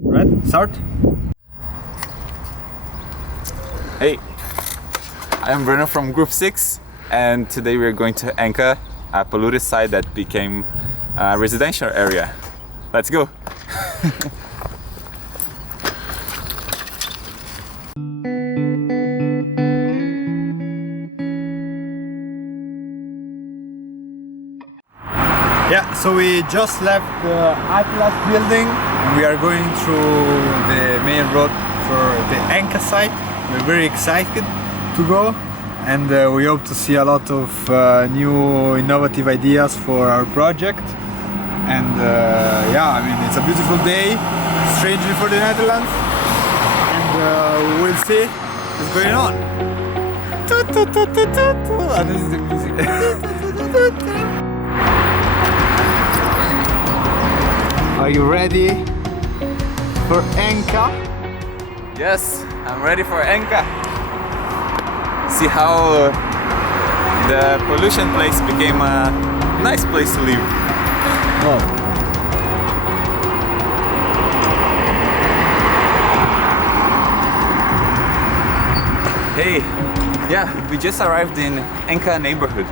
Right, start. Hey, I'm Bruno from Group 6, and today we're going to Enka, a polluted site that became a residential area. Let's go! Yeah, so we just left the Atlas building. We are going through the main road for the Enka site. We're very excited to go, and we hope to see a lot of new innovative ideas for our project. And yeah, I mean, it's a beautiful day, strangely for the Netherlands, and we'll see what's going on. And this is the music. Are you ready for Enka? Yes, I'm ready for Enka. See how the pollution place became a nice place to live. Oh. Hey, yeah, we just arrived in Enka Neighborhood.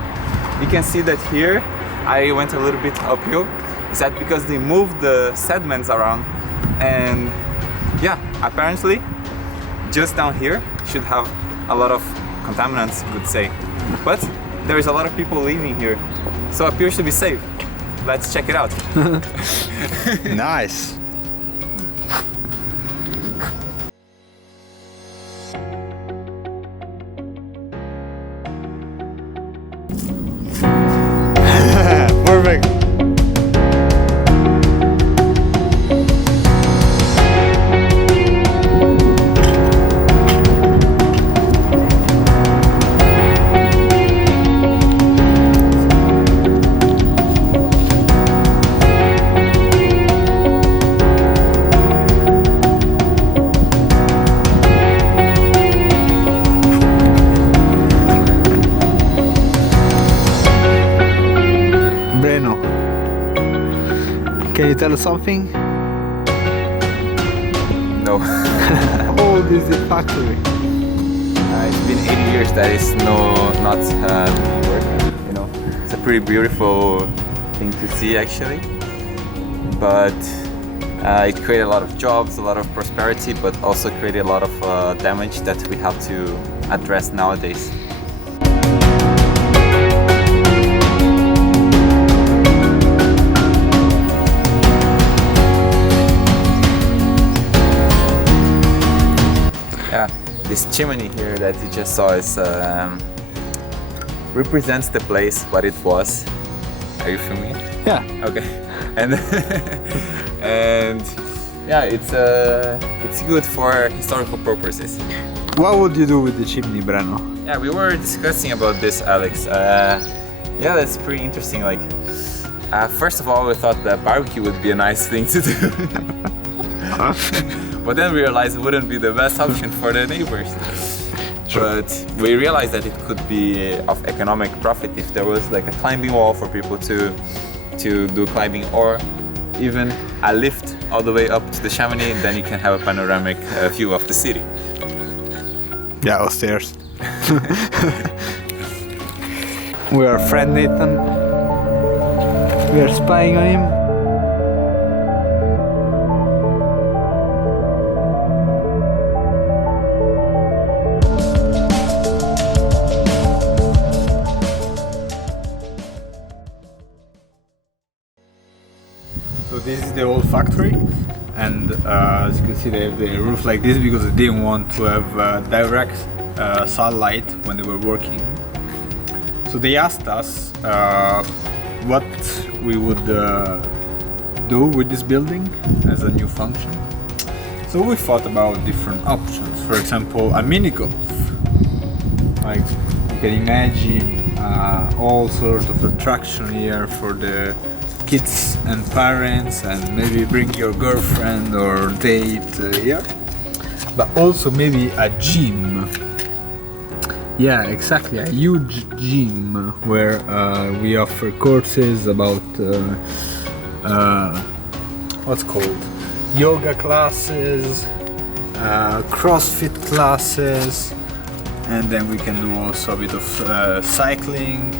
You can see that here I went a little bit uphill. Is that because they moved the sediments around, and yeah, apparently just down here should have a lot of contaminants, I would say, but there is a lot of people living here, so it appears to be safe. Let's check it out. Nice. Perfect. Can you tell us something? No. How old is the factory? It's been 80 years that is not working, you know. It's a pretty beautiful thing to see actually, but it created a lot of jobs, a lot of prosperity, but also created a lot of damage that we have to address nowadays. Yeah, this chimney here that you just saw is represents the place, what it was. Are you filming it? Yeah. Okay. And and yeah, it's good for historical purposes. What would you do with the chimney, Breno? Yeah, we were discussing about this, Alex. Yeah, that's pretty interesting. Like, first of all, we thought that barbecue would be a nice thing to do. But then we realized it wouldn't be the best option for the neighbors. But we realized that it could be of economic profit if there was like a climbing wall for people to do climbing, or even a lift all the way up to the Chimney, and then you can have a panoramic view of the city. Yeah, upstairs. We are friend Nathan. We are spying on him. So this is the old factory, and as you can see they have the roof like this because they didn't want to have direct sunlight when they were working. So they asked us what we would do with this building as a new function. So we thought about different options. For example, a mini golf. Like you can imagine all sorts of attraction here for the kids and parents, and maybe bring your girlfriend or date here. But also maybe a gym. Yeah, exactly, a huge gym where we offer courses about what's called yoga classes, CrossFit classes, and then we can do also a bit of cycling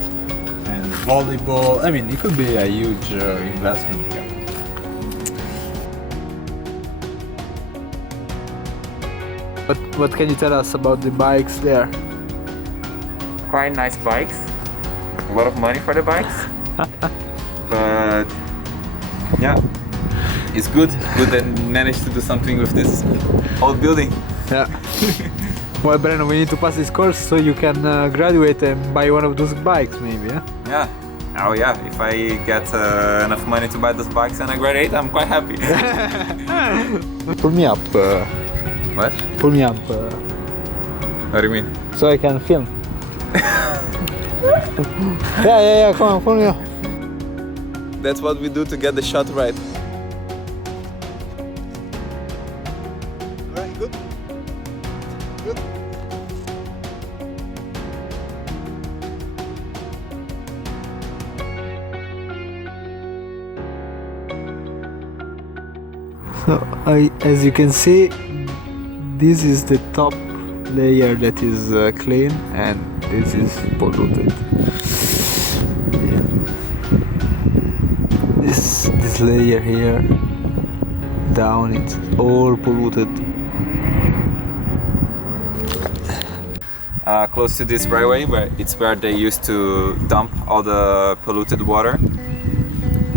and volleyball. I mean, it could be a huge investment here. What can you tell us about the bikes there? Quite nice bikes. A lot of money for the bikes. But yeah, it's good that managed to do something with this old building. Yeah. Well, Breno, we need to pass this course so you can graduate and buy one of those bikes, maybe. Yeah. Oh yeah, if I get enough money to buy those bikes and I graduate, I'm quite happy. Pull me up. What? Pull me up. What do you mean? So I can film. Yeah, come on, pull me up. That's what we do to get the shot right. Alright, good. Good. So, as you can see, this is the top layer that is clean and this is polluted. Yeah. This layer here down, it's all polluted. Close to this railway, where they used to dump all the polluted water.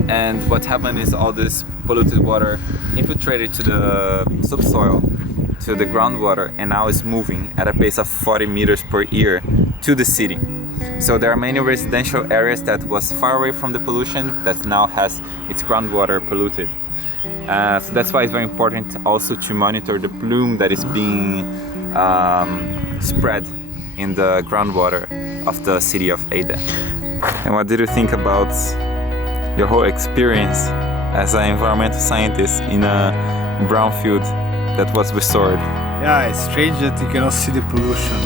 And what happened is all this polluted water infiltrated to the subsoil, to the groundwater, and now is moving at a pace of 40 meters per year to the city. So there are many residential areas that was far away from the pollution that now has its groundwater polluted. So that's why it's very important also to monitor the plume that is being spread in the groundwater of the city of Ada. And what did you think about your whole experience as an environmental scientist in a brownfield that was restored? Yeah, it's strange that you cannot see the pollution.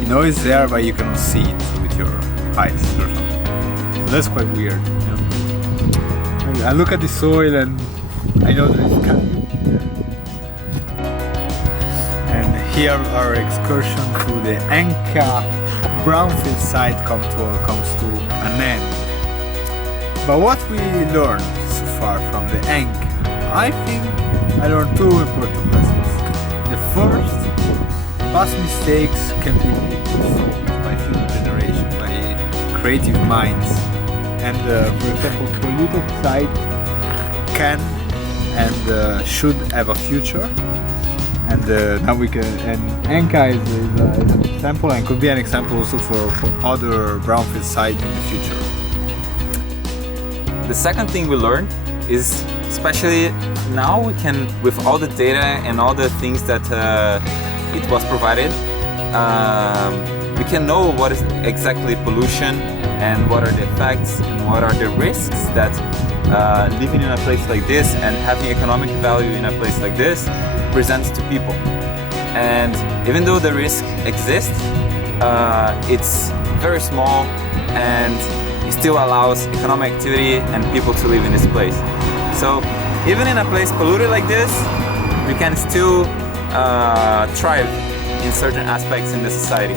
You know it's there, but you cannot see it with your eyes or something. So that's quite weird. You know? I look at the soil and I know that it can be. And here our excursion through the Enka Brownfield site comes to an end. But what we learned so far from the Enka, I think I learned two important lessons. The first, past mistakes can be solved by future generation, by creative minds. And for example, polluted site can and should have a future. And now we can. And Enka is an example, and could be an example also for other brownfield sites in the future. The second thing we learned is, especially now we can, with all the data and all the things that it was provided, we can know what is exactly pollution and what are the effects and what are the risks that living in a place like this and having economic value in a place like this presents to people. And even though the risk exists, it's very small and it still allows economic activity and people to live in this place. So even in a place polluted like this, we can still thrive in certain aspects in the society.